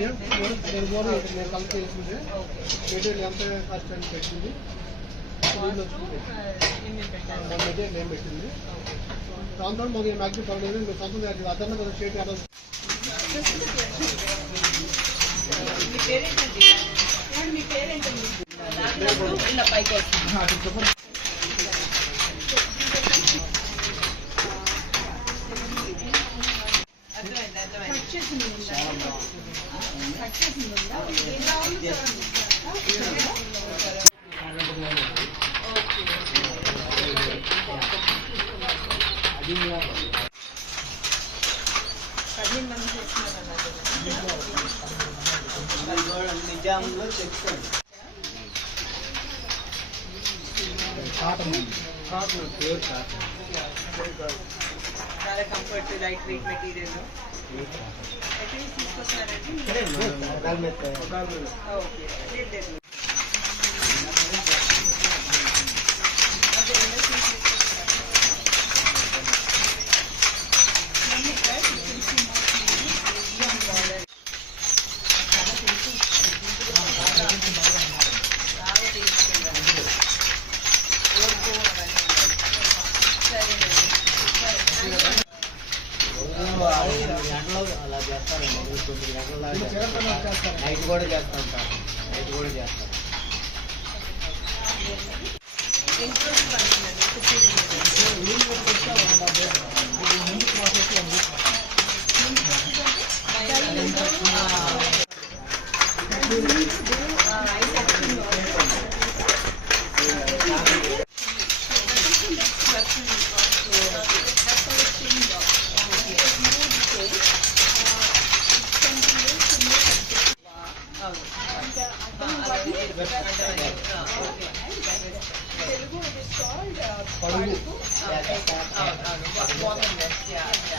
medium నేను bore నేను collect చేసింది మెటీరియల్ ఎంత ఖర్చు అని పెట్టింది మెటీరియల్ ఏం పెట్టింది దాంతో మాకు మ్యాక్సిమం పర్లేదు మీరు సొంతం కాదు అదన్న కదా షేట్ కదా మీ పేరేంటండి మీ పేరేంటండి పైకి వస్తుంది నిజాంలో checks cotton cotton pure cotton చాలా కంఫర్ట్ లైట్ వెయిట్ మెటీరియల్ ఎక్కడి నుంచి తీసుకొచ్చినారండి ఓకే గంటలు అలా చేస్తారండి తొమ్మిది గంటల దాకా నైట్ కూడా చేస్తాం సార్ నైట్ కూడా చేస్తాం ఇంట్లో పడుతున్నది కుటీరు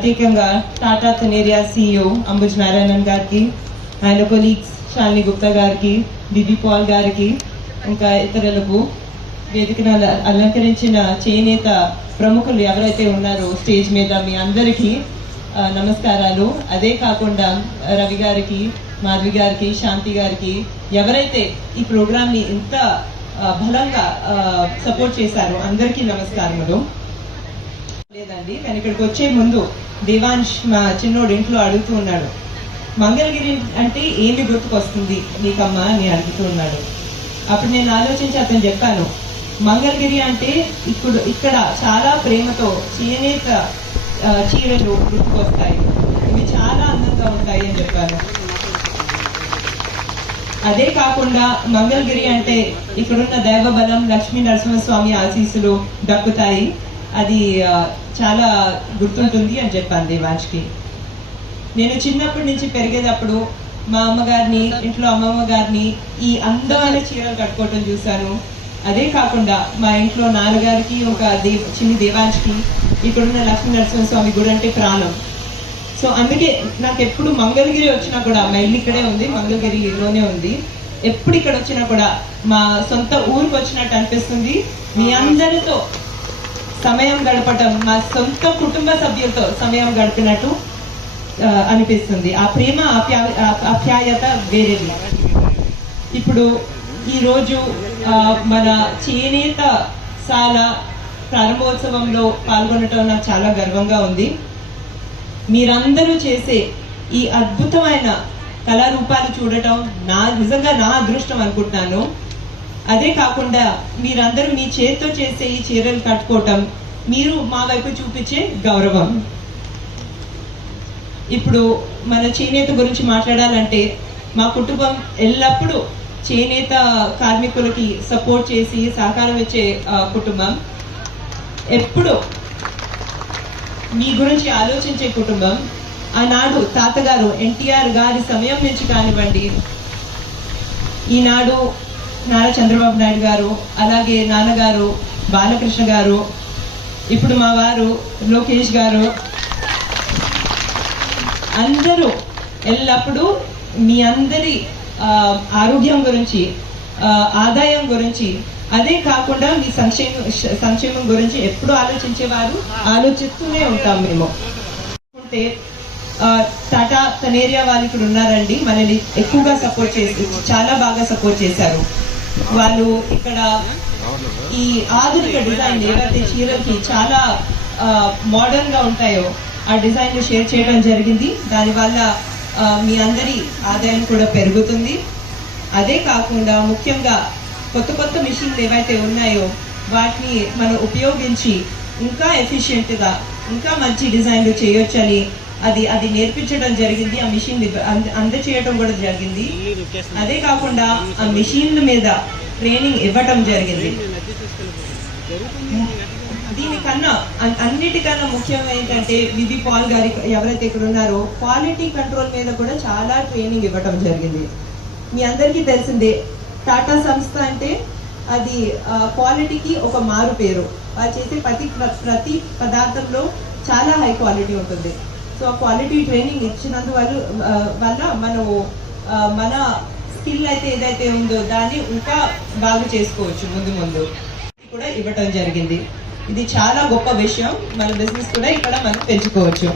ప్రత్యేకంగా టాటా తనేరియా సీఈఓ e అంబుజ్ నారాయణన్ గారికి ఆయన కొలీగ్స్ శాలిని గుప్తా గారికి బిబి పాల్ గారికి ఇంకా ఇతరులకు వేదికను అలంకరించిన చేనేత ప్రముఖులు ఎవరైతే ఉన్నారో స్టేజ్ మీద మీ అందరికీ నమస్కారాలు అదే కాకుండా రవి గారికి మాధవి గారికి శాంతి గారికి ఎవరైతే ఈ ప్రోగ్రామ్ని ఇంత బలంగా సపోర్ట్ చేశారో అందరికీ నమస్కారములు లేదండి కానీ ఇక్కడికి వచ్చే ముందు దేవాంష్ మా చిన్నోడు ఇంట్లో అడుగుతూ ఉన్నాడు మంగళగిరి అంటే ఏమి గుర్తుకొస్తుంది నీకమ్మా అని అడుగుతూ ఉన్నాడు అప్పుడు నేను ఆలోచించి అతను చెప్పాను మంగళగిరి అంటే ఇప్పుడు ఇక్కడ చాలా ప్రేమతో చేనేత చీరలు గుర్తుకొస్తాయి ఇవి చాలా అందంగా ఉంటాయి అని చెప్పాను అదే కాకుండా మంగళగిరి అంటే ఇక్కడున్న దైవ బలం లక్ష్మీ నరసింహస్వామి ఆశీస్సులు దక్కుతాయి అది చాలా గుర్తుంటుంది అని చెప్పాను దేవాజ్కి నేను చిన్నప్పటి నుంచి పెరిగేటప్పుడు మా అమ్మగారిని ఇంట్లో అమ్మమ్మ గారిని ఈ అందమైన చీరలు కట్టుకోవటం చూశాను అదే కాకుండా మా ఇంట్లో నాన్నగారికి ఒక దేవ చిన్ని దేవాజ్కి ఇక్కడున్న లక్ష్మీ నరసింహస్వామి గుడి అంటే ప్రాణం సో అందుకే నాకు ఎప్పుడు మంగళగిరి వచ్చినా కూడా మా ఇల్లు ఇక్కడే ఉంది మంగళగిరిలోనే ఉంది ఎప్పుడు ఇక్కడ వచ్చినా కూడా మా సొంత ఊరికి వచ్చినట్టు అనిపిస్తుంది మీ అందరితో సమయం గడపటం మా సొంత కుటుంబ సభ్యులతో సమయం గడిపినట్టు అనిపిస్తుంది ఆ ప్రేమ ఆప్యా ఆప్యాయత వేరేది ఇప్పుడు ఈరోజు మన చేనేత సాల ప్రారంభోత్సవంలో పాల్గొనటం నాకు చాలా గర్వంగా ఉంది మీరందరూ చేసే ఈ అద్భుతమైన కళారూపాలు చూడటం నా నిజంగా నా అదృష్టం అనుకుంటున్నాను అదే కాకుండా మీరందరూ మీ చేతితో చేసే ఈ చీరలు కట్టుకోవటం మీరు మా వైపు చూపించే గౌరవం ఇప్పుడు మన చేనేత గురించి మాట్లాడాలంటే మా కుటుంబం ఎల్లప్పుడూ చేనేత కార్మికులకి సపోర్ట్ చేసి సహకారం ఇచ్చే కుటుంబం ఎప్పుడు మీ గురించి ఆలోచించే కుటుంబం ఆనాడు తాతగారు ఎన్టీఆర్ గారి సమయం నుంచి కానివ్వండి ఈనాడు నారా చంద్రబాబు నాయుడు గారు అలాగే నాన్నగారు బాలకృష్ణ గారు ఇప్పుడు మా వారు లోకేష్ గారు అందరూ ఎల్లప్పుడూ మీ అందరి ఆరోగ్యం గురించి ఆదాయం గురించి అదే కాకుండా మీ సంక్షేమ సంక్షేమం గురించి ఎప్పుడు ఆలోచించేవారు ఆలోచిస్తూనే ఉంటాం మేము అంటే టాటా కనేరియా వాళ్ళు ఇక్కడ ఉన్నారండి మనల్ని ఎక్కువగా సపోర్ట్ చేసి చాలా బాగా సపోర్ట్ చేశారు వాళ్ళు ఇక్కడ ఈ ఆధునిక డిజైన్ ఏవైతే చీరలకి చాలా మోడర్న్ గా ఉంటాయో ఆ డిజైన్లు షేర్ చేయడం జరిగింది దాని వల్ల మీ అందరి ఆదాయం కూడా పెరుగుతుంది అదే కాకుండా ముఖ్యంగా కొత్త కొత్త మిషన్లు ఏవైతే ఉన్నాయో వాటిని మనం ఉపయోగించి ఇంకా ఎఫిషియెంట్గా ఇంకా మంచి డిజైన్లు చేయొచ్చని అది అది నేర్పించడం జరిగింది ఆ మిషన్ అందచేయడం కూడా జరిగింది అదే కాకుండా ఆ మిషన్ల మీద ట్రైనింగ్ ఇవ్వటం జరిగింది దీనికన్నా అన్నిటికన్నా ముఖ్యం ఏంటంటే విధి పాల్ గారి ఎవరైతే ఇక్కడ ఉన్నారో క్వాలిటీ కంట్రోల్ మీద కూడా చాలా ట్రైనింగ్ ఇవ్వటం జరిగింది మీ అందరికీ తెలిసిందే టాటా సంస్థ అంటే అది క్వాలిటీకి ఒక మారు పేరు వారు చేసే ప్రతి ప్రతి పదార్థంలో చాలా హై క్వాలిటీ ఉంటుంది సో క్వాలిటీ ట్రైనింగ్ ఇచ్చినందువల్ల వల్ల మనం మన స్కిల్ అయితే ఏదైతే ఉందో దాన్ని ఇంకా బాగా చేసుకోవచ్చు ముందు ముందు కూడా ఇవ్వటం జరిగింది ఇది చాలా గొప్ప విషయం మన బిజినెస్ కూడా ఇక్కడ మనం పెంచుకోవచ్చు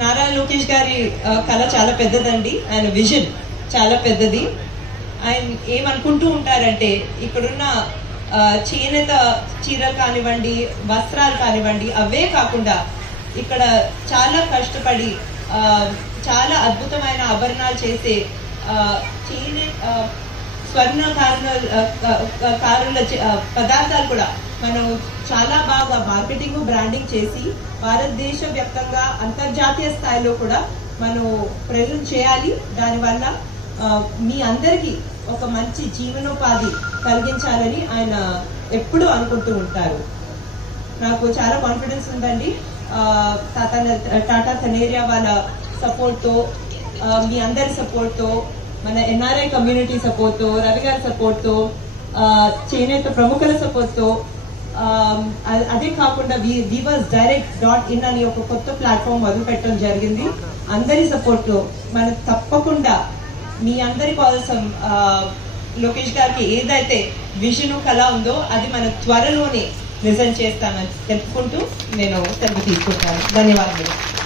నారా లోకేష్ గారి కళ చాలా పెద్దదండి ఆయన విజన్ చాలా పెద్దది ఆయన ఏమనుకుంటూ ఉంటారంటే ఇక్కడున్న చేనేత చీరలు కానివ్వండి వస్త్రాలు కానివ్వండి అవే కాకుండా ఇక్కడ చాలా కష్టపడి చాలా అద్భుతమైన ఆభరణాలు చేసే చేనే స్వర్ణ కారుల పదార్థాలు కూడా మనం చాలా బాగా మార్కెటింగ్ బ్రాండింగ్ చేసి భారతదేశ వ్యాప్తంగా అంతర్జాతీయ స్థాయిలో కూడా మనం ప్రజలు చేయాలి దానివల్ల మీ అందరికీ ఒక మంచి జీవనోపాధి కలిగించాలని ఆయన ఎప్పుడూ అనుకుంటూ ఉంటారు నాకు చాలా కాన్ఫిడెన్స్ ఉందండి టాటా టాటా తనేరియా వాళ్ళ సపోర్ట్తో మీ అందరి సపోర్ట్తో మన ఎన్ఆర్ఐ కమ్యూనిటీ సపోర్ట్తో రవి గారి సపోర్ట్తో చేనేత ప్రముఖుల సపోర్ట్తో అదే కాకుండా వివర్స్ డైరెక్ట్ డాట్ ఇన్ అని ఒక కొత్త ప్లాట్ఫామ్ మొదలు పెట్టడం జరిగింది అందరి సపోర్ట్తో మనం తప్పకుండా మీ అందరి కోసం లోకేష్ గారికి ఏదైతే విజను కళ ఉందో అది మన త్వరలోనే నిజం చేస్తామని తెలుపుకుంటూ నేను తెలుపు తీసుకుంటాను ధన్యవాదాలు